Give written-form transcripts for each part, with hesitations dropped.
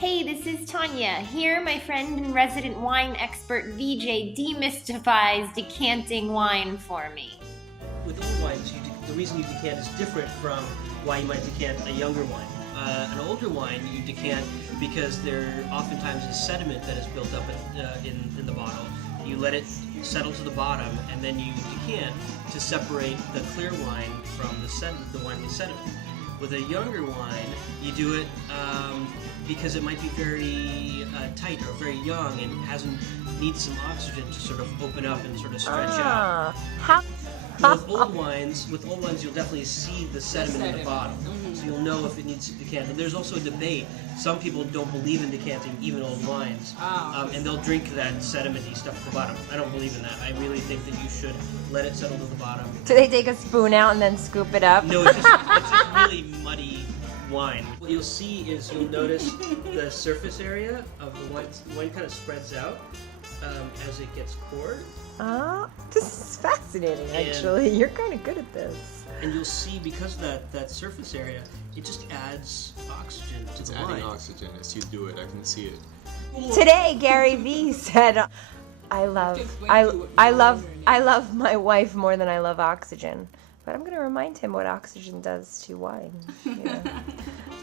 Hey, this is Tanya. Here, my friend and resident wine expert VJ demystifies decanting wine for me. With old wines, the reason you decant is different from why you might decant a younger wine. An older wine you decant because there oftentimes is sediment that is built up in the bottle. You let it settle to the bottom, and then you decant to separate the clear wine from the wine with sediment. With a younger wine, you do it because it might be very tight or very young and needs some oxygen to sort of open up and sort of stretch out. With old wines, you'll definitely see the sediment in the bottom, so you'll know if it needs to decant. And there's also a debate. Some people don't believe in decanting even old wines, and they'll drink that sedimenty stuff at the bottom. I don't believe in that. I really think that you should let it settle to the bottom. Do they take a spoon out and then scoop it up? No, it's just really muddy wine. What you'll see is you'll notice the surface area of the wine. The wine kind of spreads out as it gets poured. This is fascinating, actually. You're kind of good at this. And you'll see, because of that surface area, it just adds oxygen to the wine. It's adding oxygen as you do it. I can see it. Today, Gary Vee said, I love my wife more than I love oxygen. But I'm going to remind him what oxygen does to wine. Yeah.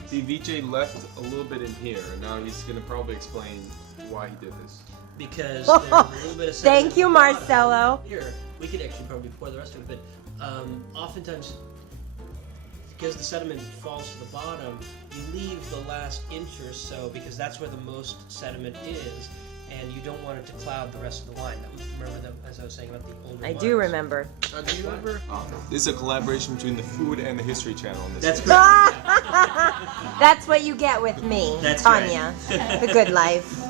See, VJ left a little bit in here, and now he's going to probably explain why he did this. Because there's a little bit of sediment. Thank you, Marcelo. Here, we could actually probably pour the rest of it, but oftentimes, because the sediment falls to the bottom, you leave the last inch or so because that's where the most sediment is, and you don't want it to cloud the rest of the wine. Remember that, as I was saying about the older I wines. do remember. Do you remember? This is a collaboration between the Food and the History Channel. On this. That's correct. That's what you get with me, That's Tanya. The good life.